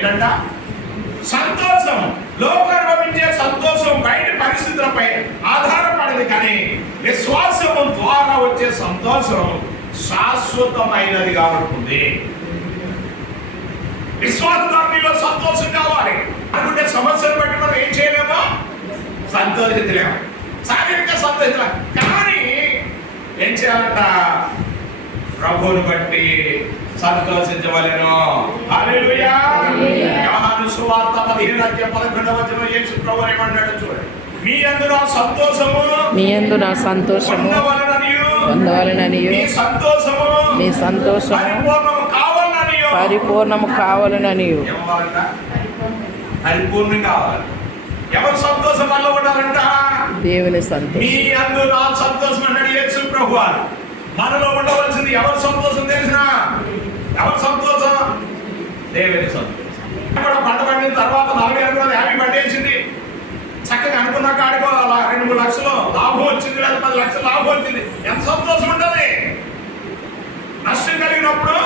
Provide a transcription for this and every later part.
ఏంటంట? సంతోషం. లోకంలో లభించే సంతోషం బయట పరిస్థితులపై ఆధారపడదు, కానీ విశ్వాసము ద్వారా వచ్చే సంతోషం శాశ్వతమైనదిగా ఉంటుంది. విశ్వాసంలో సంతోషం కావాలి అనుకుంటే సమస్యలు బట్టి మనం ఏం చేయలేమో సంతోషించలేము, శారీరక సంతోషం. కానీ ఏం చేయాలంట? ప్రభువుని బట్టి సంతోషించవలెను. హల్లెలూయా. యోహాను సువార్త 15:11 యేసు ప్రభువు ఏమన్నాడో చూడండి. మీ యందు నా సంతోషము పొందవలెననియు మీ సంతోషము పరిపూర్ణము కావాలననియు. పరిపూర్ణం కావాలి. ఎవరు సంతోషం వల్ల ఉండాలంట? దేవుని సంతోషం. మీ యందు నా సంతోషం అన్నాడు యేసు ప్రభువు. మనలో ఉండవలసింది ఎవరు సంతోషం తెలిసినా? ఎవరు సంతోషం? దేవుని సంతోషం. పంట పండిన తర్వాత 40 అనుకున్నది 50 పండేసింది. చక్కగా అనుకున్న కాడికో 2-3 లక్షలు లాభం వచ్చింది, లేదా 10 లక్షలు లాభం వచ్చింది. ఎంత సంతోషం ఉంటుంది! నష్టం కలిగినప్పుడు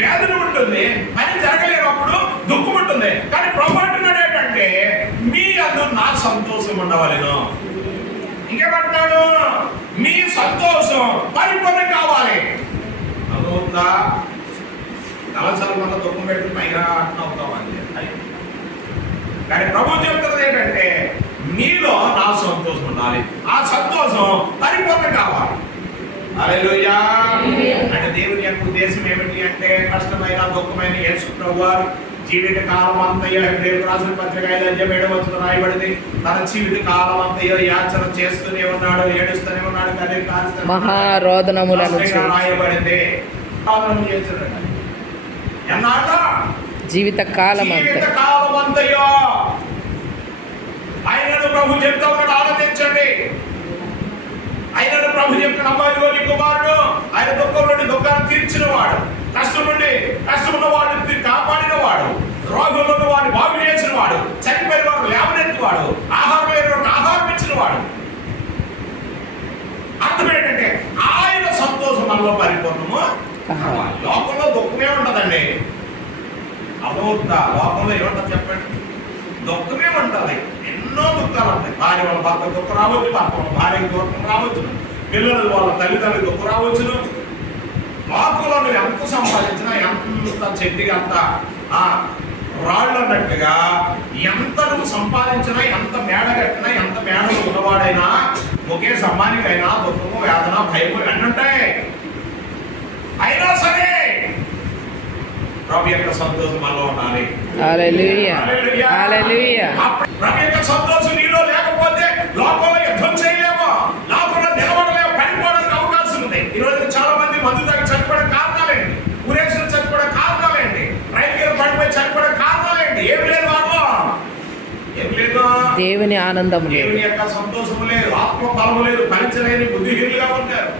వేదన ఉంటుంది, పని జరగలేనప్పుడు దుఃఖం ఉంటుంది. కానీ ప్రభు అంటున్నాడు ఏంటంటే, మీ యందు నా సంతోషం ఉండవలెను. ఇంకేమంటున్నాడు? మీ సంతోషం పరిపూర్ణం కావాలి. అవుతుందా? చాలాసార్లు మన దుఃఖం పెట్టి పైగా అవుతామని. కానీ ప్రభు చెప్తున్నది ఏంటంటే, మీలో నా సంతోషం ఉండాలి, ఆ సంతోషం పరిపూర్ణం కావాలి. హల్లెలూయా. అంటే దేవుని యొక్క ఉద్దేశం ఏమిటి అంటే, కష్టమైన దుఃఖమైన యేసు ప్రభువారు జీవిత కాలం అంతయో హెబ్రీయులకు రాసిన పత్రిక 5:7 రాయబడింది. తన జీవిత కాలం అంతయో యాచన చేస్తూనే ఉన్నాడు, ఏడుస్తూనే ఉన్నాడు, కన్నీరు కారుస్తూనే మహారోదనములను రాయబడింది. ఎన్నాట? జీవిత కాలం అంతయో. ఆయనను ప్రభు చెప్తా ఉన్నాడు, ఆనందించండి. ఆయనను ప్రభు చెప్తున్న అమ్మాయిలో నీ కుమారుడు, ఆయన దుఃఖం నుండి దుఃఖాన్ని తీర్చిన వాడు, కష్టం నుండి కష్టమున్న వాడిని కాపాడిన వాడు, రోగులను వాడిని బాగు చేసిన వాడు, చనిపోయిన వాడు లేవనెత్తిన వాడు, ఆహారం లేని వాడికి ఆహారం ఇచ్చిన వాడు. అర్థం ఏంటంటే, ఆయన సంతోషం మనలో పరిపూర్ణము. లోకంలో దుఃఖమే ఉంటదండి. అబౌద్దా లోకంలో ఏముంటుంది చెప్పండి? దుఃఖమే ఉంటుంది. ఎన్నో దుఃఖాలు ఉంటాయి. భార్య వాళ్ళ భర్త దుఃఖం రావచ్చు, భర్త వాళ్ళ భార్యకి దుఃఖం రావచ్చును, పిల్లలు వాళ్ళ తల్లిదండ్రులు దుఃఖం రావచ్చును. లోకంలో నువ్వు ఎంత సంపాదించినా, ఎంత చెట్టుగా అంత రాళ్ళు అన్నట్టుగా ఎంత నువ్వు సంపాదించినా, ఎంత మేడ కట్టినా, ఎంత మేడలు ఉన్నవాడైనా, ఒకే సమ్మానికైనా దుఃఖము, వేదన, భయము అన్నీ ఉంటాయి. అయినా సరే ప్రభు యొక్క సంతోషం మనలో ఉండాలి. హల్లెలూయా. హల్లెలూయా. ప్రభు యొక్క సంతోషం నీలో లేకపోతే లోకంలో యుద్ధం చేయలేము, లోకంలో నిలబడలేము, పడిపోవడానికి అవకాశం ఉంది. ఈ రోజు చాలా మంది మందు తాగి చనిపోవడం కారణాలేంటి? ఉరేసిన చనిపోవడం కారణాలేంటి? రైతులు పడిపోయి చనిపోవడం కారణాలేంటి? ఏమి లేదు బాబు, ఏమి లేదు. దేవుని ఆనందం, దేవుని యొక్క సంతోషం లేదు, ఆత్మ బలము లేదు, ఫలించలేని బుద్ధిహీనులుగా ఉంటారు,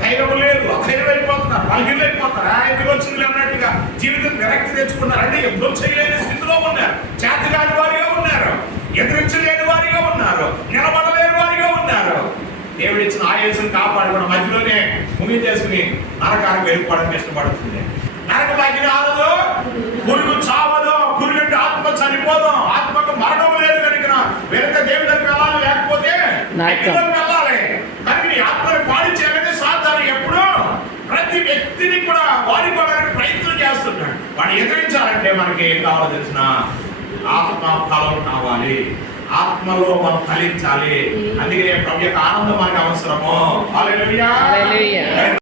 ధైర్యం లేదు, అధైర్యమైపోతున్నారు, బలహీనైపోతారు. ఎందుకు వచ్చింది అన్నట్టుగా జీవితం విరక్తి తెచ్చుకున్నారు. అంటే యుద్ధం చేయలేని స్థితిలో ఉన్నారు, చేతగాని వారిగా ఉన్నారు, ఎదురించలేని వారిగా ఉన్నారు, నిలబడలేని వారిగా ఉన్నారు. దేవుడిచ్చిన ఆయుష్ను కాపాడుకున్న మధ్యలోనే ముగించేసుకుని నరకానికి వెళ్ళిపోవడానికి ఇష్టపడుతుంది. నరకం అగ్ని ఆడదు, పురుగు చావదు, పురుగు ఆత్మ చనిపోదు, ఆత్మకు మరణం లేదు. కనుక వెనుక దేవుడి దగ్గర వెళ్ళాలి, లేకపోతే వెళ్ళాలి. కనుక నీ ఆత్మను పాడి చేయాలంటే సాధారణ ఎప్పుడు ప్రతి వ్యక్తిని కూడా వాడుకోవడానికి ప్రయత్నం చేస్తున్నాడు. వాడు ఎదిరించాలంటే మనకి ఏం కావాలో తెలిసిన ఆత్మ ఫలం కావాలి, ఆత్మలో మనం ఫలించాలి. అందుకనే ప్రభు యొక్క ఆనందం మనకు అవసరము. హల్లెలూయా.